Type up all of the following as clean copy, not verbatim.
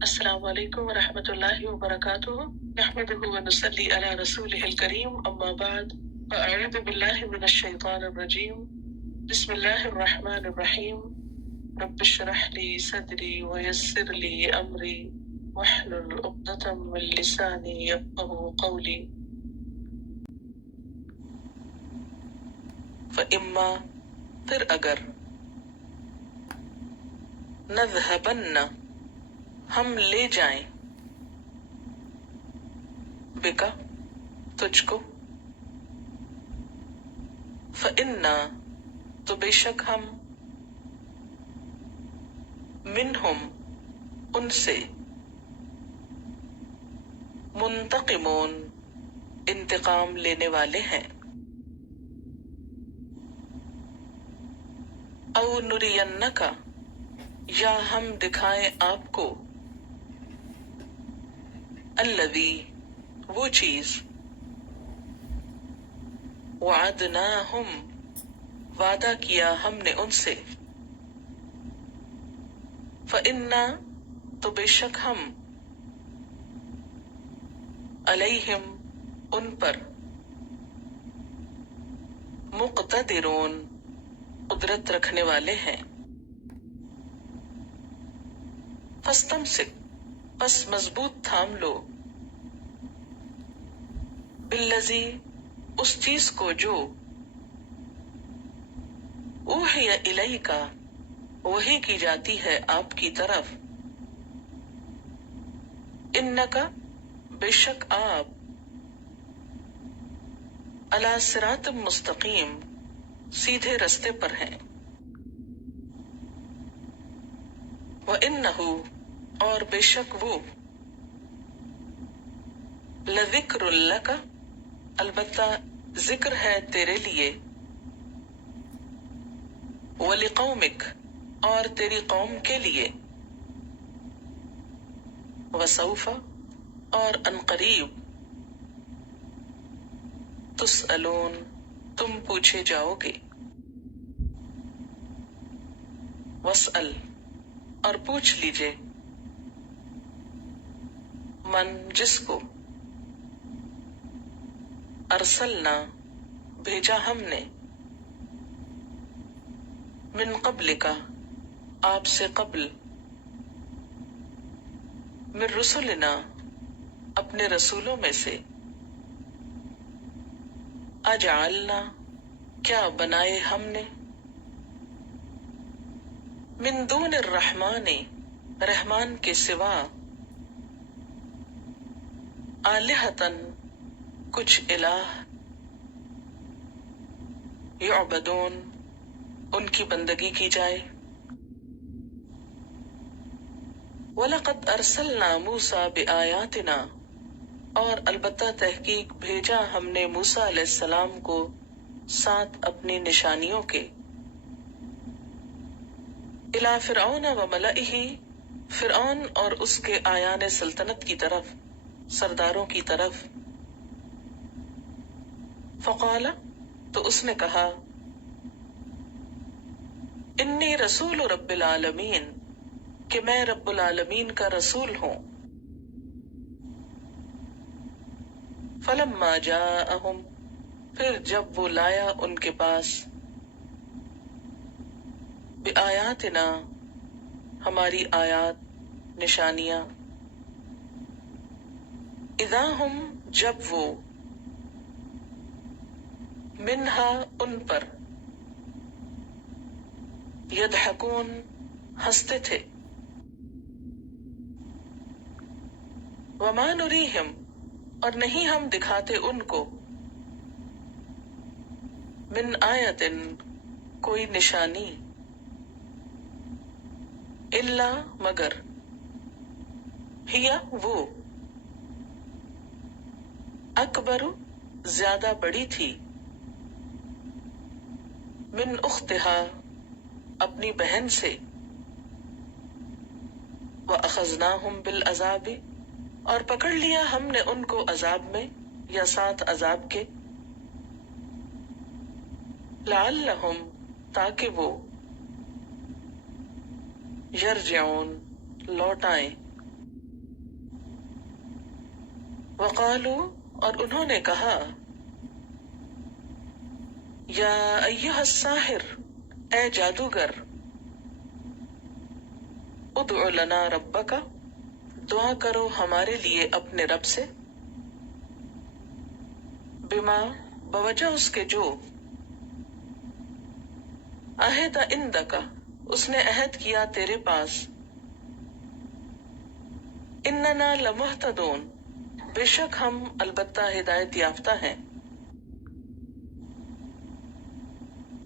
السلام علیکم ورحمۃ اللہ وبرکاتہ نحمده ونصلی علی رسولہ الکریم اما بعد فاعوذ باللہ من الشیطان الرجیم بسم اللہ الرحمن الرحیم رب اشرح لی صدری ویسر لی امری واحلل عقدۃ من لسانی یفقهوا قولی فاما پھر اگر نذهبن ہم لے جائیں بکا تجھ کو فَإِنَّا تو بے شک ہم منہم ان سے منتقمون انتقام لینے والے ہیں او نرینکا یا ہم دکھائیں آپ کو الذی وہ چیز وعدناہم وعدہ کیا ہم نے ان سے فَإِنَّا تو بے شک ہم علیہم ان پر مقتدرون قدرت رکھنے والے ہیں فاستمسک پس مضبوط تھام لو بالذی اس چیز کو جو اوحی الیک وحی کی جاتی ہے آپ کی طرف انکا بے شک آپ علی صراط مستقیم سیدھے رستے پر ہیں وَإِنَّهُ اور بے شک وہ لذکر لک البتہ ذکر ہے تیرے لیے ولقومک اور تیری قوم کے لیے وسوف اور عنقریب تسألون تم پوچھے جاؤ گے واسأل اور پوچھ لیجئے من جس کو ارسلنا بھیجا ہم نے من قبل کا آپ سے قبل من رسلنا اپنے رسولوں میں سے اجعلنا کیا بنائے ہم نے من دون الرحمن رحمان کے سوا آلہتن کچھ الہ یعبدون ان کی بندگی کی جائے وَلَقَدْ أَرْسَلْنَا مُوسَى بِآيَاتِنَا اور البتہ تحقیق بھیجا ہم نے موسیٰ علیہ السلام کو ساتھ اپنی نشانیوں کے اِلَى فِرْعَوْنَ وَمَلَئِهِ فرعون اور اس کے آیان سلطنت کی طرف سرداروں کی طرف فقال تو اس نے کہا انی رسول رب العالمین کہ میں رب العالمین کا رسول ہوں فلما جاءہم پھر جب وہ لایا ان کے پاس بآیاتنا ہماری آیات نشانیاں اذا ہم جب وہ منہا ان پر یضحکون ہنستے تھے وما نریہم اور نہیں ہم دکھاتے ان کو من آیتن کوئی نشانی الا مگر ہیا وہ اکبر زیادہ بڑی تھی من اختہا اپنی بہن سے وَأَخَذْنَاهُمْ بِالْعَذَابِ اور پکڑ لیا ہم نے ان کو عذاب میں یا ساتھ عذاب کے لعلہم تاکہ وہ یرجعون لوٹ آئیں وقالو اور انہوں نے کہا یا ایہا الساحر اے جادوگر ادع لنا ربک دعا کرو ہمارے لیے اپنے رب سے بما بوجہ اس کے جو عہد عندک اس نے عہد کیا تیرے پاس اننا لمہتدون بے شک ہم البتہ ہدایت یافتہ ہیں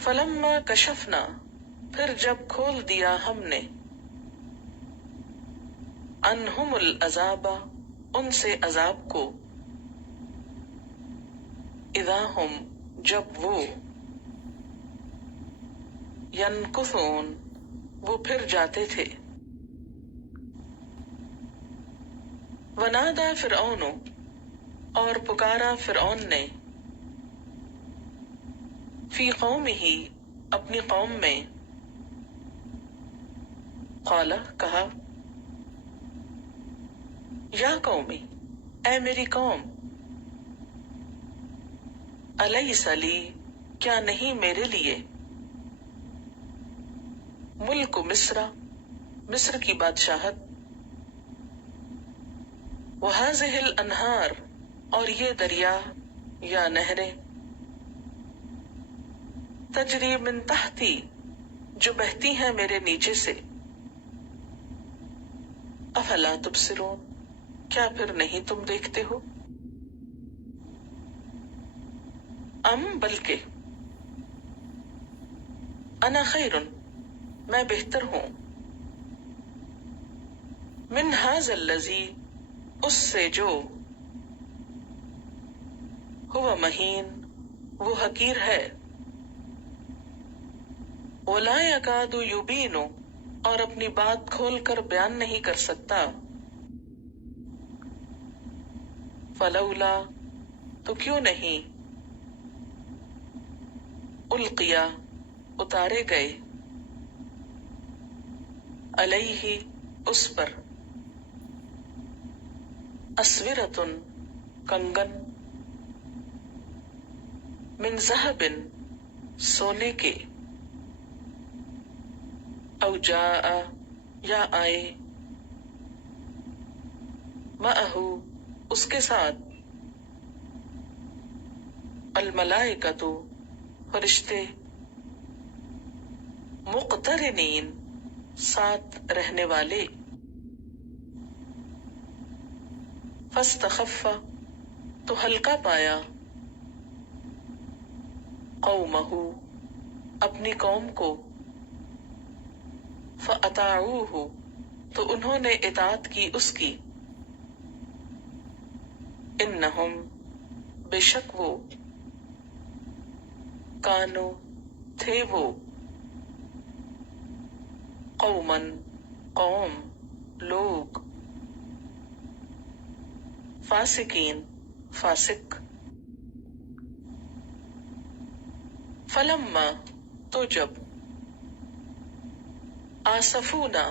فلما کشفنا پھر جب کھول دیا ہم نے عنہم العذاب ان سے عذاب کو اذا ہم جب وہ ینکثون وہ پھر جاتے تھے ونادى فرعون اور پکارا فرعون نے فی قومہ اپنی قوم میں قال کہا یا قومی اے میری قوم الیس لی کیا نہیں میرے لیے ملک مصر مصر کی بادشاہت وہذہ الانہار اور یہ دریا یا نہریں تجری من تحتی جو بہتی ہیں میرے نیچے سے افلا تبصرون کیا پھر نہیں تم دیکھتے ہو ام بلکہ انا خیر میں بہتر ہوں من ھذا الذی اس سے جو ہوا مہین وہ حقیر ہے ولا یکاد یبین اور اپنی بات کھول کر بیان نہیں کر سکتا فلولا تو کیوں نہیں القیا اتارے گئے علیہ اس پر اسورۃ کنگن من ذہب سونے کے او جاء یا آئے معہ اس کے ساتھ الملائکۃ فرشتے مقترنین ساتھ رہنے والے فاستخف تو ہلکا پایا قومہ اپنی قوم کو فاطاعوہ تو انہوں نے اطاعت کی اس کی انہم بے شک وہ کانو تھے وہ قومن قوم لوگ فاسقین فاسق فلما تو جب آسفونا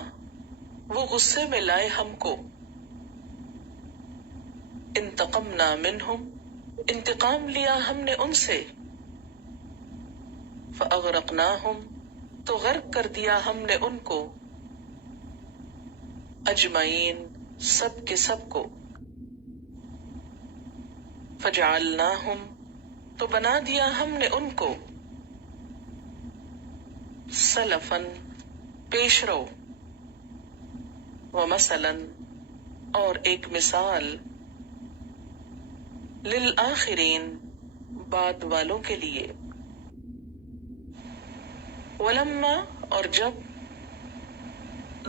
وہ غصے میں لائے ہم کو انتقمنا منہم انتقام لیا ہم نے ان سے فاغرقناہم تو غرق کر دیا ہم نے ان کو اجمعین سب کے سب کو فجعلناہم تو بنا دیا ہم نے ان کو سلفن پیش رو ومثلا اور ایک مثال للآخرین بعد والوں کے لیے ولما اور جب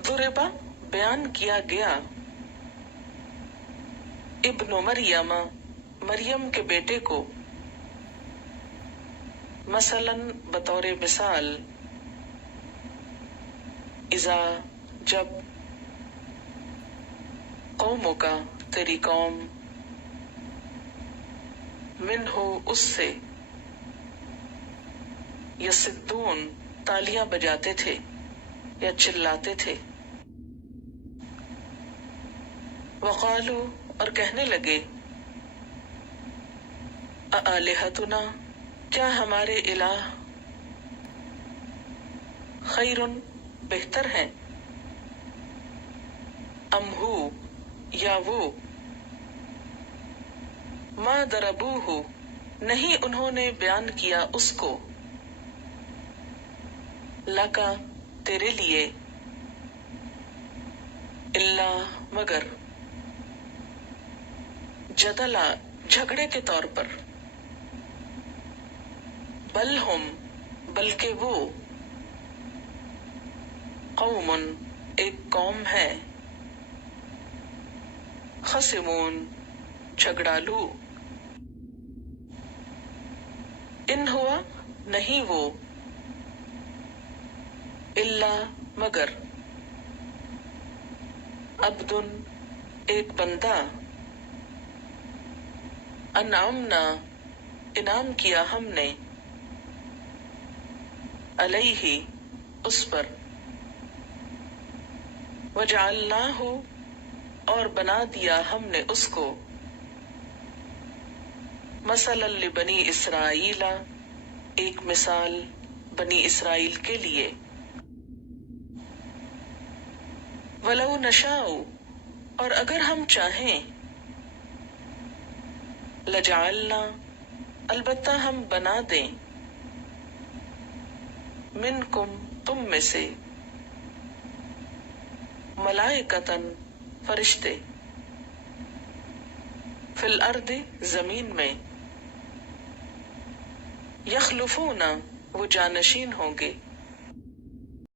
ضربا بیان کیا گیا ابن مریم مریم کے بیٹے کو مثلاً بطور مثال اذا جب قوموں کا تیری قوم منہ اس سے یصدون تالیاں بجاتے تھے یا چلاتے تھے وقالو اور کہنے لگے اآلہتنا، کیا ہمارے الہ، خیرن، بہتر ہیں، ام ہو، یا وہ، ما ضربوہ، نہیں انہوں نے بیان کیا اس کو، لکا، تیرے لیے، الا، مگر، جدلا، جھگڑے کے طور پر، بل ہم، بلکہ وہ، قوم، ایک قوم ہے، خصمون، جھگڑالو، ان ہوا، نہیں وہ، الا، مگر، عبد، ایک بندہ، انعمنا، انعام کیا ہم نے، علیہ، اس پر، وجعلناہ، اور بنا دیا ہم نے اس کو، مثلا لبنی اسرائیل، ایک مثال بنی اسرائیل کے لیے، ولو نشاء، اور اگر ہم چاہیں، لجعلنا، البتہ ہم بنا دیں، منکم، تم میں سے، ملائکتن، فرشتے، فی الارض، زمین میں، یخلفون، وہ جانشین ہوں گے،